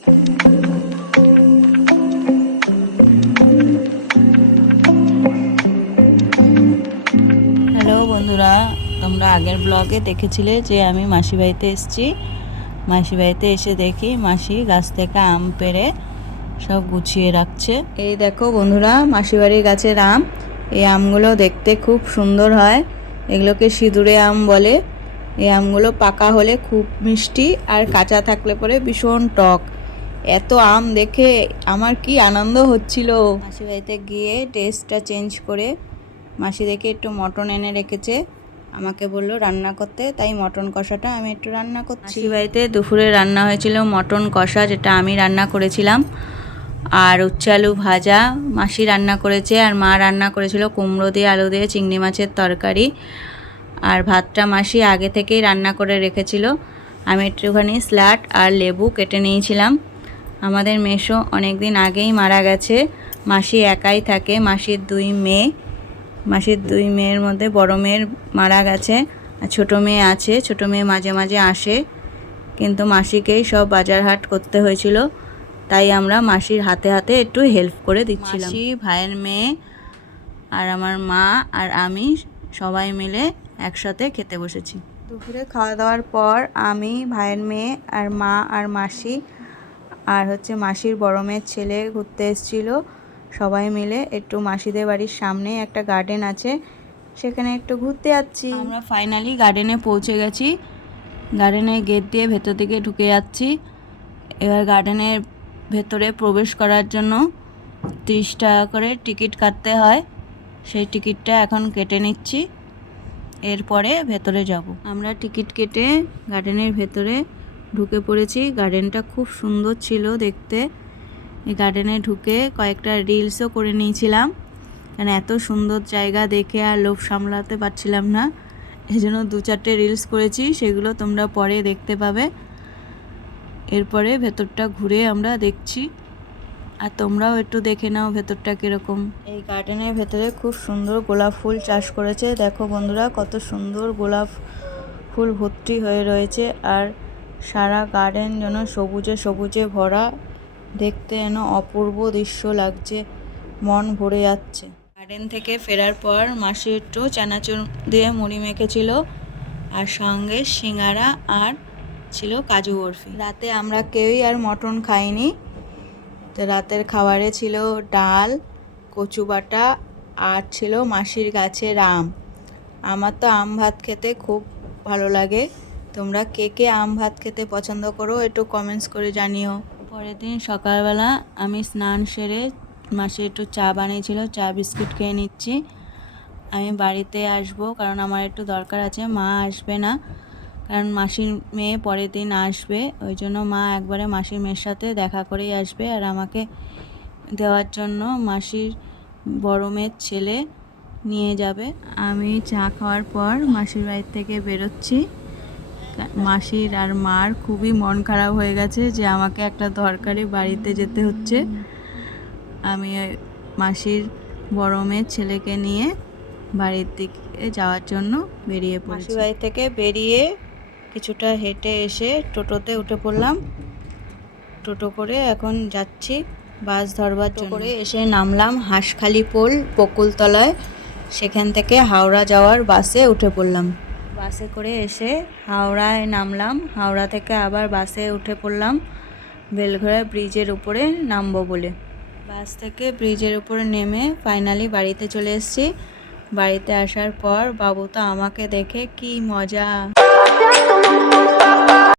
Hello বন্ধুরা, তোমরা আগের ব্লগে দেখেছিলে যে আমি মাসি বাড়িতে এসেছি। মাসি বাড়িতে এসে দেখি মাসি গাছ থেকে আম পেড়ে সব গুছিয়ে রাখছে। এই দেখো বন্ধুরা, মাসি বাড়ির গাছের আম। এই আমগুলো দেখতে খুব সুন্দর হয়, এগুলোকে সিঁদুরে আম বলে। এই আমগুলো পাকা হলে খুব মিষ্টি আর কাঁচা থাকলে পরে ভীষণ টক। এত আম দেখে আমার কি আনন্দ হচ্ছিল। মাসি বাড়িতে গিয়ে টেস্টটা চেঞ্জ করে মাসি দেখে একটু মটন এনে রেখেছে, আমাকে বললো রান্না করতে, তাই মটন কষাটা আমি একটু রান্না করছি। মাসি বাড়িতে দুপুরে রান্না হয়েছিল মটন কষা, যেটা আমি রান্না করেছিলাম, আর উচ্ছে আলু ভাজা মাসি রান্না করেছে, আর মা রান্না করেছিল কুমড়ো দিয়ে আলু দিয়ে চিংড়ি মাছের তরকারি। আর ভাতটা মাসি আগে থেকেই রান্না করে রেখেছিল। আমি একটুখানি স্যালাড আর লেবু কেটে নিয়েছিলাম। আমাদের মেসো অনেক দিন আগেই মারা গেছে, মাসি একাই থাকে। মাসির দুই মেয়ের মধ্যে বড় মেয়ের মারা গেছে, আর ছোটো মেয়ে আছে। ছোটো মেয়ে মাঝে মাঝে আসে, কিন্তু মাসিকেই সব বাজার হাট করতে হয়েছিল, তাই আমরা মাসির হাতে হাতে একটু হেল্প করে দিচ্ছিলাম। মাসি, ভাইয়ের মেয়ে আর আমার মা আর আমি সবাই মিলে একসাথে খেতে বসেছি। দুপুরে খাওয়া দাওয়ার পর আমি, ভাইয়ের মেয়ে আর মা আর মাসি আর মাসির বড় মেয়ের ছেলে ঘুরতে এসেছিলো। সবাই মিলে একটু মাসিদের বাড়ির সামনে একটা গার্ডেন আছে, সেখানে একটু ঘুরতে যাচ্ছি। আমরা ফাইনালি গার্ডেনে পৌঁছে গেছি। গার্ডেনের গেট দিয়ে ভেতর দিকে ঢুকে যাচ্ছি। এবার গার্ডেনের ভেতরে প্রবেশ করার জন্য 30 টাকা করে টিকিট কাটতে হয়, সেই টিকিটটা এখন কেটে নিচ্ছি, এরপরে ভেতরে যাব। আমরা টিকিট কেটে গার্ডেনের ভেতরে ঢুকে পড়েছি। গার্ডেনটা খুব সুন্দর ছিল দেখতে। এই গার্ডেনে ঢুকে কয়েকটা রিলসও করে নিয়েছিলাম, কারণ এত সুন্দর জায়গা দেখে আর লোভ সামলাতে পারছিলাম না, এই জন্য 2-4টে রিলস করেছি, সেগুলো তোমরা পরে দেখতে পাবে। এরপরে ভেতরটা ঘুরে আমরা দেখছি, আর তোমরাও একটু দেখে নাও ভেতরটা কীরকম। এই গার্ডেনের ভেতরে খুব সুন্দর গোলাপ ফুল চাষ করেছে। দেখো বন্ধুরা, কত সুন্দর গোলাপ ফুল ভর্তি হয়ে রয়েছে, আর সারা গার্ডেন যেন সবুজে সবুজে ভরা, দেখতে যেন অপূর্ব দৃশ্য লাগছে, মন ভরে যাচ্ছে। গার্ডেন থেকে ফেরার পর মাসি একটু চানাচুর দিয়ে মুড়ি মেখেছিল, আর সঙ্গে সিঙ্গারা আর ছিল কাজু বরফি। রাতে আমরা কেউই আর মটন খাইনি, তো রাতের খাবারে ছিল ডাল, কচু বাটা, আর ছিল মাসির গাছের আম। আমার তো আম ভাত খেতে খুব ভালো লাগে। তোমরা কে কে আম ভাত খেতে পছন্দ করো একটু কমেন্টস করে জানিও। পরের দিন সকালবেলা আমি স্নান সেরে মাসি একটু চা বানিয়েছিল, চা বিস্কুট খেয়ে নিচ্ছি। আমি বাড়িতে আসবো কারণ আমার একটু দরকার আছে, মা আসবে না, কারণ মাসির মেয়ে পরের দিন আসবে, ওই জন্য মা একবারে মাসির মেয়ের সাথে দেখা করেই আসবে, আর আমাকে দেওয়ার জন্য মাসির বড় মেয়ের ছেলে নিয়ে যাবে। আমি চা খাওয়ার পর মাসির বাড়ি থেকে বেরোচ্ছি। মাসির আর মার খুবই মন খারাপ হয়ে গেছে যে আমাকে একটা দরকারি বাড়িতে যেতে হচ্ছে। আমি মাসির বড় মেয়ের ছেলেকে নিয়ে বাড়ির দিকে যাওয়ার জন্য বেরিয়ে পড়েছি। মাসির বাড়ি থেকে বেরিয়ে কিছুটা হেঁটে এসে টোটোতে উঠে পড়লাম। টোটো করে এখন যাচ্ছি বাস ধরবার জন্য। করে এসে নামলাম হাঁসখালি পোল বকুলতলায়, সেখান থেকে হাওড়া যাওয়ার বাসে উঠে পড়লাম। বাসে করে এসে হাওড়ায় নামলাম, হাওড়া থেকে আবার বাসে উঠে পড়লাম বেলঘড়া ব্রিজের উপরে নামবো বলে। বাস থেকে ব্রিজের উপরে নেমে ফাইনালি বাড়িতে চলে এসেছি। বাড়িতে আসার পর বাবু তো আমাকে দেখে কি মজা।